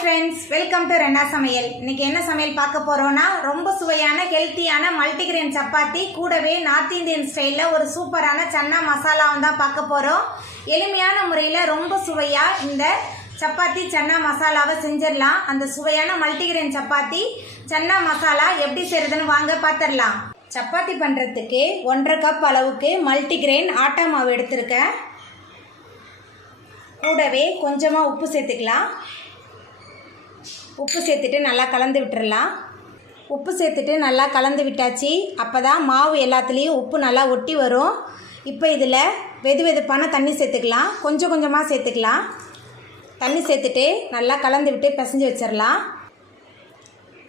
Friends, welcome to Renna சமையல். இன்னைக்கு என்ன சமையல் பார்க்க போறோம்னா, ரொம்ப சுவையான ஹெல்த்தியான மல்டிகிரெயின் சப்பாத்தி கூடவே நார்த் இந்தியன் ஸ்டைலில் ஒரு சூப்பரான சன்னா மசாலாவும் தான் பார்க்க போகிறோம். எளிமையான முறையில் ரொம்ப சுவையாக இந்த சப்பாத்தி சன்னா மசாலாவை செஞ்சிடலாம். அந்த சுவையான மல்டிகிரெயின் சப்பாத்தி சன்னா மசாலா எப்படி செய்யறதுன்னு வாங்க பார்த்துடலாம். சப்பாத்தி பண்ணுறதுக்கு 1.5 கப் அளவுக்கு மல்டிகிரெயின் ஆட்டா மாவு எடுத்திருக்கேன். கூடவே கொஞ்சமாக உப்பு சேர்த்துக்கலாம். உப்பு சேர்த்துட்டு நல்லா கலந்து விட்டுறலாம். உப்பு சேர்த்துட்டு நல்லா கலந்து விட்டாச்சு. அப்போ தான் மாவு எல்லாத்துலேயும் உப்பு நல்லா ஒட்டி வரும். இப்போ இதில் வெதுவெதுப்பான தண்ணி சேர்த்துக்கலாம். கொஞ்சம் கொஞ்சமாக சேர்த்துக்கலாம். தண்ணி சேர்த்துட்டு நல்லா கலந்து விட்டு பிசைஞ்சு வச்சிடலாம்.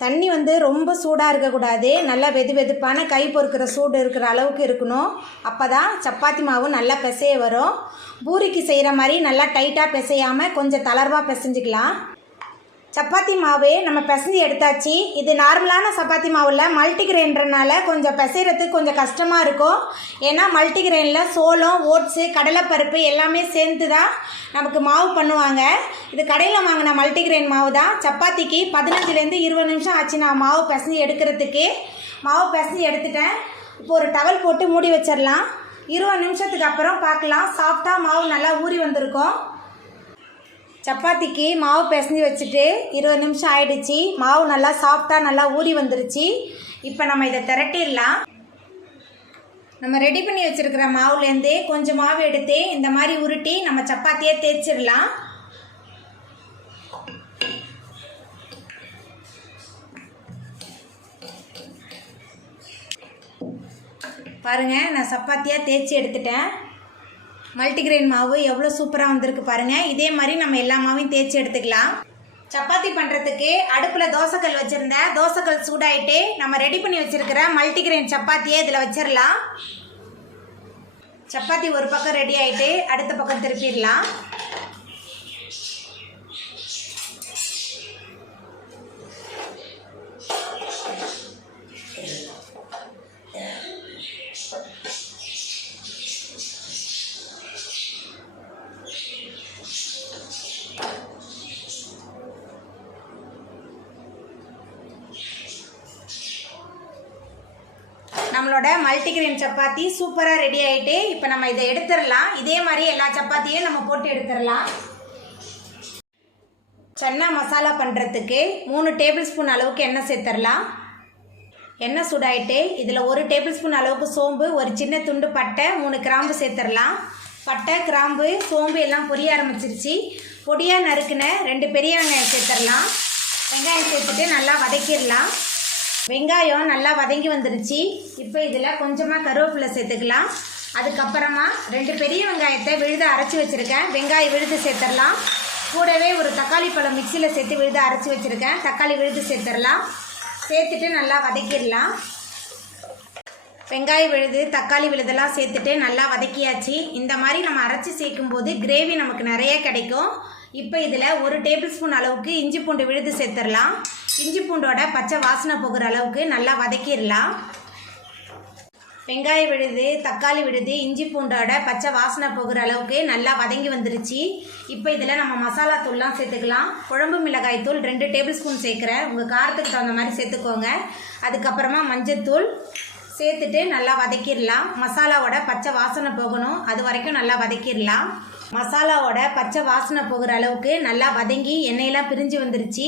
தண்ணி ரொம்ப சூடாக இருக்கக்கூடாது. நல்லா வெதுவெதுப்பான கை பொறுக்கிற சூடு இருக்கிற அளவுக்கு இருக்கணும். அப்போ தான் சப்பாத்தி மாவு நல்லா பிசைய வரும். பூரிக்கு செய்கிற மாதிரி நல்லா டைட்டாக பிசையாமல் கொஞ்சம் தளர்வாக பிசைஞ்சிக்கலாம். சப்பாத்தி மாவு நம்ம பிசைஞ்சு எடுத்தாச்சு. இது நார்மலான சப்பாத்தி மாவில் மல்டிகிரெயின்றனால கொஞ்சம் பிசைகிறதுக்கு கொஞ்சம் கஷ்டமாக இருக்கும். ஏன்னா மல்டிகிரெயினில் சோளம், ஓட்ஸு, கடலைப்பருப்பு எல்லாமே சேர்ந்து தான் நமக்கு மாவு பண்ணுவாங்க. இது கடையில் வாங்கின மல்டிகிரெயின் மாவு தான். சப்பாத்திக்கு 15லேருந்து 20 நிமிஷம் ஆச்சு நான் மாவு பிசைஞ்சு எடுக்கிறதுக்கு. மாவு பிசைஞ்சு எடுத்துட்டேன். இப்போ ஒரு டவல் போட்டு மூடி வச்சிடலாம். 20 நிமிஷத்துக்கு அப்புறம் பார்க்கலாம். சாஃப்டாக மாவு நல்லா ஊறி வந்திருக்கும். சப்பாத்திக்கு மாவு பிசைஞ்சு வச்சுட்டு 20 நிமிஷம் ஆயிடுச்சு. மாவு நல்லா சாஃப்டாக நல்லா ஊறி வந்துருச்சு. இப்போ நம்ம இதை திரட்டிடலாம். நம்ம ரெடி பண்ணி வச்சுருக்கிற மாவுலேருந்து கொஞ்சம் மாவு எடுத்து இந்த மாதிரி உருட்டி நம்ம சப்பாத்தியை தேய்ச்சிடலாம். பாருங்கள், நான் சப்பாத்தியாக தேய்ச்சி எடுத்துட்டேன். மல்டிகிரெயின் மாவு எவ்வளோ சூப்பராக வந்திருக்கு பாருங்கள். இதே மாதிரி நம்ம எல்லா மாவையும் தேய்ச்சி எடுத்துக்கலாம். சப்பாத்தி பண்ணுறதுக்கு அடுப்பில் தோசைக்கல் வச்சுருந்தேன். தோசைக்கல் சூடாயிட்டு நம்ம ரெடி பண்ணி வச்சுருக்கிற மல்டிகிரெயின் சப்பாத்தியை இதில் வச்சிடலாம். சப்பாத்தி ஒரு பக்கம் ரெடி ஆகிட்டு அடுத்த பக்கம் திருப்பிடலாம். நம்மளோட மல்டிகிரெயின் சப்பாத்தி சூப்பராக ரெடி ஆகிட்டு இப்போ நம்ம இதை எடுத்துடலாம். இதே மாதிரி எல்லா சப்பாத்தியும் நம்ம போட்டு எடுத்துடலாம். சன்னா மசாலா பண்ணுறதுக்கு 3 டேபிள் ஸ்பூன் அளவுக்கு எண்ணெய் சேர்த்துடலாம். எண்ணெய் சூடாயிட்டு இதில் 1 டேபிள் ஸ்பூன் அளவுக்கு சோம்பு, ஒரு சின்ன துண்டு பட்டை, 3 கிராம்பு சேர்த்துடலாம். பட்டை, கிராம்பு, சோம்பு எல்லாம் பொரிய ஆரம்பிச்சிருச்சு. பொடியாக நறுக்குன 2 பெரிய வெங்காயம் சேர்த்துடலாம். வெங்காயம் சேர்த்துட்டு நல்லா வதக்கிடலாம். வெங்காயம் நல்லா வதங்கி வந்துருச்சு. இப்போ இதில் கொஞ்சமாக கருவேப்பிலை சேர்த்துக்கலாம். அதுக்கப்புறமா 2 பெரிய வெங்காயத்தை விழுத அரைச்சி வச்சுருக்கேன். வெங்காயம் விழுது சேர்த்துடலாம். கூடவே ஒரு தக்காளி பழம் மிக்சியில் சேர்த்து விழுத அரைச்சி வச்சுருக்கேன். தக்காளி விழுது சேர்த்துடலாம். சேர்த்துட்டு நல்லா வதக்கிடலாம். வெங்காயம் விழுது, தக்காளி விழுதெல்லாம் சேர்த்துட்டு நல்லா வதக்கியாச்சு. இந்த மாதிரி நம்ம அரைச்சி சேர்க்கும்போது கிரேவி நமக்கு நிறைய கிடைக்கும். இப்போ இதில் 1 டேபிள் ஸ்பூன் அளவுக்கு இஞ்சி பூண்டு விழுது சேர்த்துடலாம். இஞ்சி பூண்டோட பச்சை வாசனை போகிற அளவுக்கு நல்லா வதக்கிடலாம். வெங்காயம் விழுது, தக்காளி விழுது, இஞ்சி பூண்டோட பச்சை வாசனை போகிற அளவுக்கு நல்லா வதங்கி வந்துருச்சு. இப்போ இதில் நம்ம மசாலா தூள்லாம் சேர்த்துக்கலாம். குழம்பு மிளகாய் தூள் 2 டேபிள் ஸ்பூன் சேர்க்குறேன். உங்கள் காரத்துக்கு தகுந்த மாதிரி சேர்த்துக்கோங்க. அதுக்கப்புறமா மஞ்சள் சேர்த்துட்டு நல்லா வதக்கிடலாம். மசாலாவோட பச்சை வாசனை போகணும், அது வரைக்கும் நல்லா வதக்கிடலாம். மசாலாவோட பச்சை வாசனை போகிற அளவுக்கு நல்லா வதங்கி எண்ணெயெல்லாம் பிரிஞ்சு வந்துருச்சு.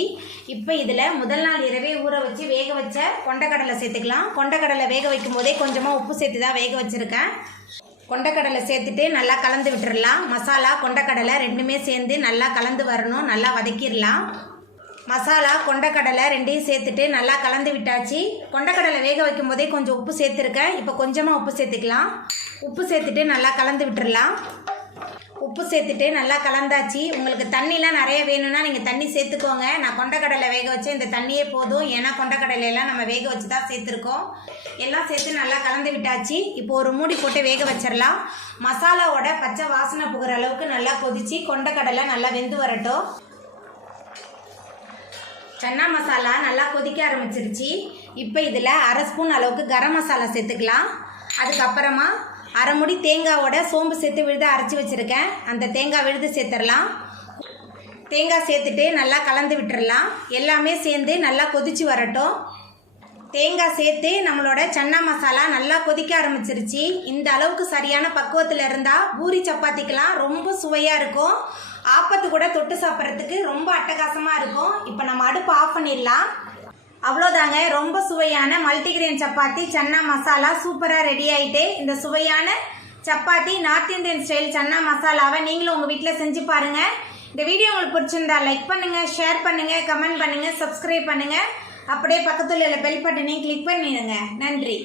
இப்போ இதில் முதல் நாள் இரவே ஊற வச்சு வேக வச்ச கொண்டைக்கடலை சேர்த்துக்கலாம். கொண்டைக்கடலை வேக வைக்கும் போதே கொஞ்சமாக உப்பு சேர்த்து தான் வேக வச்சுருக்கேன். கொண்டைக்கடலை சேர்த்துட்டு நல்லா கலந்து விட்டுடலாம். மசாலா, கொண்டைக்கடலை ரெண்டுமே சேர்ந்து நல்லா கலந்து வரணும். நல்லா வதக்கிடலாம். மசாலா, கொண்டைக்கடலை ரெண்டையும் சேர்த்துட்டு நல்லா கலந்து விட்டாச்சு. கொண்டைக்கடலை வேக வைக்கும் போதே கொஞ்சம் உப்பு சேர்த்துருக்கேன். இப்போ கொஞ்சமாக உப்பு சேர்த்துக்கலாம். உப்பு சேர்த்துட்டு நல்லா கலந்து விட்டுடலாம். உப்பு சேர்த்துட்டு நல்லா கலந்தாச்சு. உங்களுக்கு தண்ணிலாம் நிறைய வேணும்னா நீங்கள் தண்ணி சேர்த்துக்கோங்க. நான் கொண்டைக்கடலை வேக வச்சு இந்த தண்ணியே போதும். ஏன்னா கொண்டைக்கடலையெல்லாம் நம்ம வேக வச்சு தான் சேர்த்துருக்கோம். எல்லாம் சேர்த்து நல்லா கலந்து விட்டாச்சு. இப்போ ஒரு மூடி போட்டு வேக வச்சிடலாம். மசாலாவோட பச்சை வாசனை போகிற அளவுக்கு நல்லா கொதிச்சு கொண்டைக்கடலை நல்லா வெந்து வரட்டும். சன்னா மசாலா நல்லா கொதிக்க ஆரம்பிச்சிருச்சு. இப்போ இதில் 1/2 ஸ்பூன் அளவுக்கு கரம் மசாலா சேர்த்துக்கலாம். அதுக்கப்புறமா அரை முடி தேங்காவோட சோம்பு சேர்த்து விழுது அரைச்சி வச்சுருக்கேன். அந்த தேங்காய் விழுது சேர்த்துடலாம். தேங்காய் சேர்த்துட்டு நல்லா கலந்து விட்டுறலாம். எல்லாமே சேர்ந்து நல்லா கொதிச்சு வரட்டும். தேங்காய் சேர்த்து நம்மளோட சன்னா மசாலா நல்லா கொதிக்க ஆரம்பிச்சிருச்சு. இந்த அளவுக்கு சரியான பக்குவத்தில் இருந்தால் பூரி சப்பாத்திக்கெலாம் ரொம்ப சுவையாக இருக்கும். ஆப்பத்து கூட தொட்டு சாப்பிட்றதுக்கு ரொம்ப அட்டகாசமாக இருக்கும். இப்போ நம்ம அடுப்பு ஆஃப் பண்ணிடலாம். அவ்வளோதாங்க, ரொம்ப சுவையான மல்டிகிரெயின் சப்பாத்தி சன்னா மசாலா சூப்பராக ரெடி ஆகிட்டு. இந்த சுவையான chapati north Indian style chana மசாலாவை நீங்களும் உங்கள் வீட்டில் செஞ்சு பாருங்கள். இந்த வீடியோ உங்களுக்கு பிடிச்சிருந்தா லைக் பண்ணுங்கள், ஷேர் பண்ணுங்கள், கமெண்ட் பண்ணுங்கள், சப்ஸ்கிரைப் பண்ணுங்கள். அப்படியே பக்கத்தில் உள்ள பெல் பட்டனையும் கிளிக் பண்ணிடுங்க. நன்றி.